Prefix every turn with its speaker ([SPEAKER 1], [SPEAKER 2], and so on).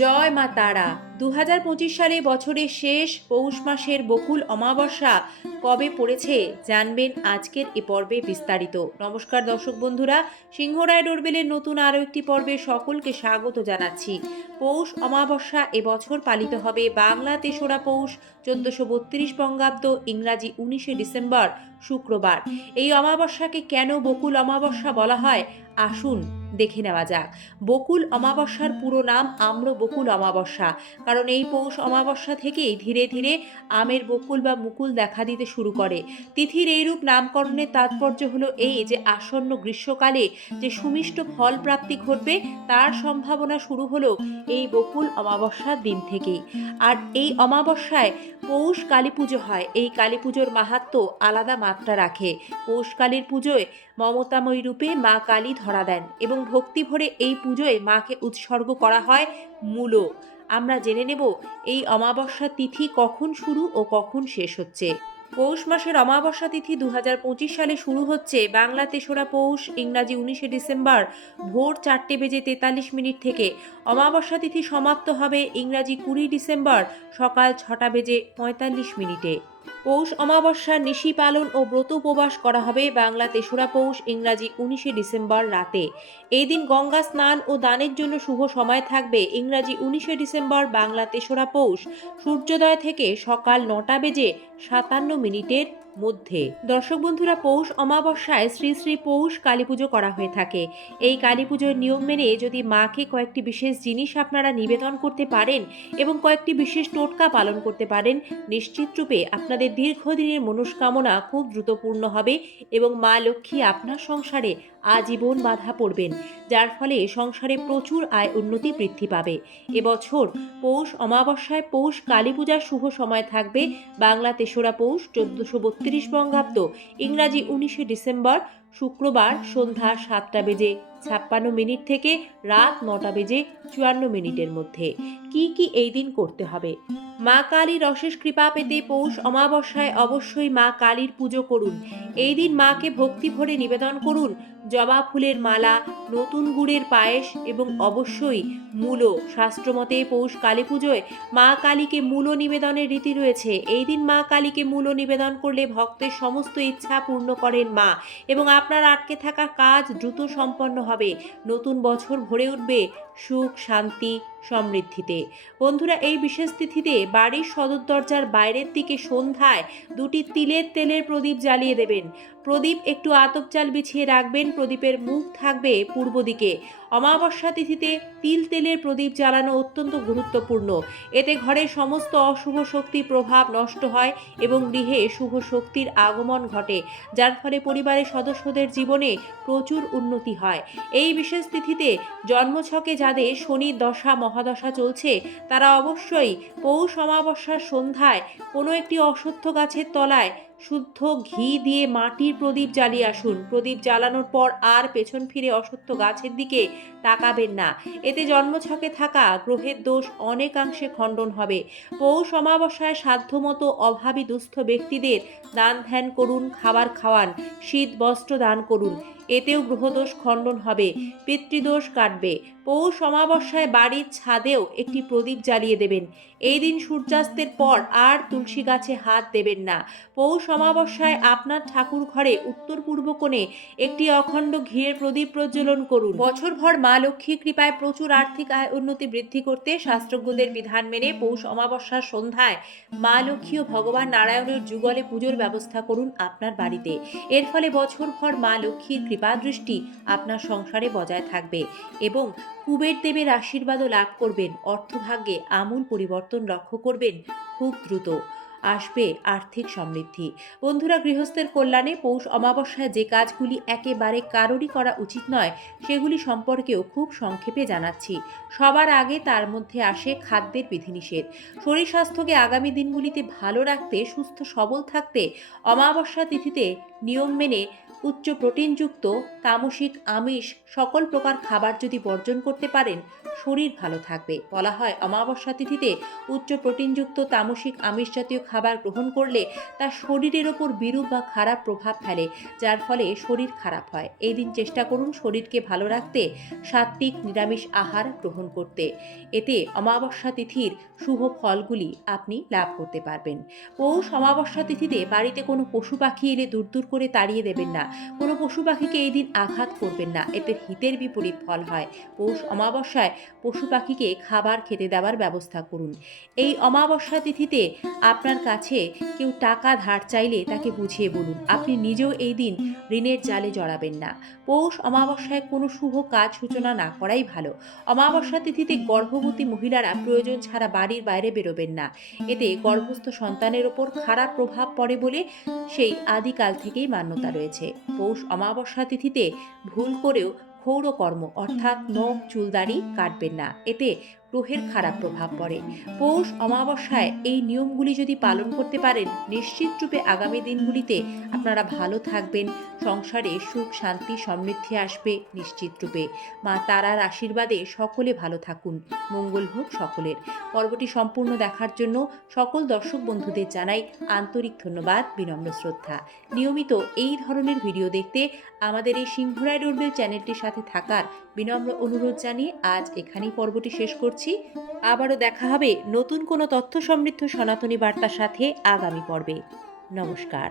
[SPEAKER 1] জয় মা তারা। দু হাজার পঁচিশ সালে বছরের শেষ পৌষ মাসের বকুল অমাবস্যা কবে পড়েছে জানবেন আজকের এ পর্বে বিস্তারিত। নমস্কার দর্শক বন্ধুরা সিংহরায় ডোরবেলের নতুন আরও একটি পর্বে সকলকে স্বাগত জানাচ্ছি। পৌষ অমাবস্যা এবছর পালিত হবে বাংলা তেসরা পৌষ, চোদ্দশো বত্রিশ বঙ্গাব্দ, ইংরাজি উনিশে ডিসেম্বর, শুক্রবার। এই অমাবস্যাকে কেন বকুল অমাবস্যা বলা হয়? আসুন দেখে নেওয়া যাক। বকুল অমাবস্যার পুরো নাম আম্র বকুল অমাবস্যা। কারণ এই পৌষ অমাবস্যা থেকেই ধীরে ধীরে আমের বকুল বা মুকুল দেখা দিতে শুরু করে। তিথির এইরূপ নামকরণের তাৎপর্য হলো এই যে, আসন্ন গ্রীষ্মকালে যে সুমিষ্ট ফল প্রাপ্তি ঘটবে, তার সম্ভাবনা শুরু হলো এই বকুল অমাবস্যার দিন থেকেই। আর এই অমাবস্যায় পৌষ কালী পুজো হয়। এই কালী পুজোর মাহাত্ম্য আলাদা মাত্রা রাখে। পৌষ কালীর পুজোয় মমতাময়ী রূপে মা কালী ধরা দেন এবং ভক্তি ভরে এই পুজোয় মাকে উৎসর্গ করা হয় মূলো। আমরা জেনে নেব এই অমাবস্যা তিথি কখন শুরু ও কখন শেষ হচ্ছে। পৌষ মাসের অমাবস্যা তিথি দু হাজার পঁচিশ সালে শুরু হচ্ছে বাংলা তেসরা পৌষ, ইংরাজি উনিশে ডিসেম্বর, ভোর চারটে বেজে তেতাল্লিশ মিনিট থেকে। অমাবস্যা তিথি সমাপ্ত হবে ইংরাজি কুড়ি ডিসেম্বর, সকাল ছটা বেজে পঁয়তাল্লিশ মিনিটে। পৌষ অমাবস্যার নিশি পালন ও ব্রত উপবাস করা হবে বাংলা তেসরা পৌষ ইংরাজি উনিশে ডিসেম্বর রাতে। এই দিন গঙ্গা স্নান ও দানের জন্য শুভ সময় থাকবে ইংরাজি উনিশে ডিসেম্বর বাংলা তেসরা পৌষ। সূর্যোদয় থেকে সকাল নটা বেজে সাতান্ন মিনিটের মধ্যে। দর্শক বন্ধুরা, পৌষ অমাবস্যায় শ্রী শ্রী পৌষ কালী পুজো করা হয়ে থাকে। এই কালী পুজোর নিয়ম মেনে যদি মাকে কয়েকটি বিশেষ জিনিস আপনারা নিবেদন করতে পারেন এবং কয়েকটি বিশেষ টোটকা পালন করতে পারেন নিশ্চিতরূপে আপনাদের দীর্ঘদিনের মনস্কামনা খুব দ্রুত পূর্ণ হবে এবং মা লক্ষ্মী আপনার সংসারে আজীবন বাধা পড়বেন, যার ফলে সংসারে প্রচুর আয় উন্নতি বৃদ্ধি পাবে। এবছর পৌষ অমাবস্যায় পৌষ কালী পূজার শুভ সময় থাকবে বাংলা তেসরা পৌষ চোদ্দশো বত্রিশ বঙ্গাব্দ, ইংরাজি উনিশে ডিসেম্বর শুক্রবার সন্ধ্যা সাতটা বেজে ছাপ্পান্ন মিনিট থেকে রাত নটা বেজে চুয়ান্ন মিনিটের মধ্যে। কি কি এই দিন করতে হবে? মা কালীর অশেষ কৃপা পেতে পৌষ অমাবস্যায় অবশ্যই মা কালীর পুজো করুন। এই দিন মাকে ভক্তি ভরে নিবেদন করুন। জবা ফুলের মালা, নতুন গুড়ের পায়েস এবং অবশ্যই মূলো। শাস্ত্রমতে পৌষ কালী পুজোয় মা কালীকে মূলো নিবেদনের রীতি রয়েছে। এই দিন মা কালীকে মূলো নিবেদন করলে ভক্তের সমস্ত ইচ্ছা পূর্ণ করেন মা এবং আপনার আটকে থাকা কাজ দ্রুত সম্পন্ন হবে। নতুন বছর ভরে উঠবে। সুখ, শান্তি, সমৃদ্ধিতে। বন্ধুরা, এই বিশেষ তিথিতে বাড়ির সদর দরজার বাইরের দিকে সন্ধ্যায় দুটি তিলের তেলের প্রদীপ জ্বালিয়ে দেবেন। প্রদীপ একটু আতপ চাল বিছিয়ে রাখবেন, প্রদীপের মুখ থাকবে পূর্ব দিকে। অমাবস্যা তিথিতে তিল তেলের প্রদীপ জ্বালানো অত্যন্ত গুরুত্বপূর্ণ। এতে ঘরের সমস্ত অশুভ শক্তির প্রভাব নষ্ট হয় এবং গৃহে শুভ শক্তির আগমন ঘটে, যার ফলে পরিবারের সদস্যদের জীবনে প্রচুর উন্নতি হয়। এই বিশেষ তিথিতে জন্মছকে যাদের শনির দশা, মহাদশা চলছে, তারা অবশ্যই পৌষ অমাবস্যার সন্ধ্যায় কোনো একটি অশ্বত্থ গাছের তলায় শুদ্ধ ঘি দিয়ে মাটির প্রদীপ জ্বালিয়ে আসুন। প্রদীপ জ্বালানোর পর আর পেছন ফিরে অসত্য গাছের দিকে তাকাবেন না। এতে জন্মছকে থাকা গ্রহের দোষ অনেকাংশে খণ্ডন হবে। পৌষ অমাবস্যায় সাধ্যমতো অভাবী দুস্থ ব্যক্তিদের দান ধ্যান করুন, খাবার খাওয়ান, শীত বস্ত্র দান করুন। এতেও গ্রহদোষ খণ্ডন হবে, পিতৃদোষ কাটবে। পৌষ অমাবস্যায় বাড়ির ছাদেও একটি প্রদীপ জ্বালিয়ে দেবেন। এই দিন সূর্যাস্তের পর আর তুলসী গাছে হাত দেবেন না। পৌষ অমাবস্যায় আপনার ঠাকুর ঘরে উত্তর পূর্ব কোণে একটি অখণ্ড ঘিয়ের প্রদীপ প্রজ্বলন করুন। বছরভর মা লক্ষ্মীর কৃপায় প্রচুর আর্থিক আয় উন্নতি বৃদ্ধি করতে শাস্ত্রজ্ঞদের বিধান মেনে পৌষ অমাবস্যার সন্ধ্যায় মা লক্ষ্মী ও ভগবান নারায়ণের যুগলে পুজোর ব্যবস্থা করুন আপনার বাড়িতে। এর ফলে বছরভর মা লক্ষ্মীর কৃপা দৃষ্টি আপনার সংসারে বজায় থাকবে এবং কুবের দেবের আশীর্বাদও লাভ করবেন। অর্থভাগ্যে আমূল পরিবর্তন লক্ষ্য করবেন খুব দ্রুত। আসবে আর্থিক সমৃদ্ধি। বন্ধুরা, গৃহস্থের কল্যাণে পৌষ অমাবস্যায় যে কাজগুলি একেবারে কারোরই করা উচিত নয়, সেগুলি সম্পর্কেও খুব সংক্ষেপে জানাচ্ছি। সবার আগে তার মধ্যে আসে খাদ্যের বিধিনিষেধ। শরীর স্বাস্থ্যকে আগামী দিনগুলিতে ভালো রাখতে, সুস্থ সবল থাকতে অমাবস্যা তিথিতে নিয়ম মেনে উচ্চ প্রোটিনযুক্ত তামসিক আমিষ সকল প্রকার খাবার যদি বর্জন করতে পারেন, শরীর ভালো থাকবে। বলা হয়, অমাবস্যা তিথিতে উচ্চ প্রোটিনযুক্ত তামসিক আমিষ জাতীয় খাবার গ্রহণ করলে তা শরীরের ওপর বিরূপ বা খারাপ প্রভাব ফেলে, যার ফলে শরীর খারাপ হয়। এই দিন চেষ্টা করুন শরীরকে ভালো রাখতে সাত্বিক নিরামিষ আহার গ্রহণ করতে। এতে অমাবস্যা তিথির শুভ ফলগুলি আপনি লাভ করতে পারবেন। পৌষ অমাবস্যা তিথিতে বাড়িতে কোনো পশু পাখি এলে দূর দূর করে তাড়িয়ে দেবেন না। কোনো পশু পাখিকে এই দিন আঘাত করবেন না। এতে হিতের বিপরীত ফল হয়। পৌষ অমাবস্যায় পশু পাখিকে খাবার খেতে দেওয়ার ব্যবস্থা করুন। এই অমাবস্যা তিথিতে আপনার কাছে কেউ টাকা ধার চাইলে তাকে বুঝিয়ে বলুন। আপনি নিজেও এই দিন ঋণের জালে জড়াবেন না। পৌষ অমাবস্যায় কোনো শুভ কাজ সূচনা না করাই ভালো। অমাবস্যা তিথিতে গর্ভবতী মহিলারা প্রয়োজন ছাড়া বাড়ির বাইরে বেরোবেন না। এতে গর্ভস্থ সন্তানের ওপর খারাপ প্রভাব পড়ে বলে সেই আদিকাল থেকেই মান্যতা রয়েছে। পৌষ অমাবস্যা তিথিতে ভুল করেও ক্ষৌরকর্ম অর্থাৎ নখ চুলদাড়ি কাটবেন না। এতে গ্রহের খারাপ প্রভাব পড়ে। পৌষ অমাবস্যায় এই নিয়মগুলি যদি পালন করতে পারেন নিশ্চিতরূপে আগামী দিনগুলিতে আপনারা ভালো থাকবেন, সংসারে সুখ, শান্তি, সমৃদ্ধি আসবে নিশ্চিতরূপে মা তারার আশীর্বাদে সকলে ভালো থাকুন, মঙ্গল হোক সকলের। পর্বটি সম্পূর্ণ দেখার জন্য সকল দর্শক বন্ধুদের জানাই আন্তরিক ধন্যবাদ, বিনম্র শ্রদ্ধা। নিয়মিত এই ধরনের ভিডিও দেখতে আমাদের এই সিংহরায় ডোরবেল চ্যানেলটির সাথে থাকার বিনম্র অনুরোধ জানিয়ে আজ এখানেই পর্বটি শেষ করছি আবারও দেখা হবে নতুন কোনো তথ্য সমৃদ্ধ সনাতনী বার্তার সাথে আগামী পর্বে। নমস্কার।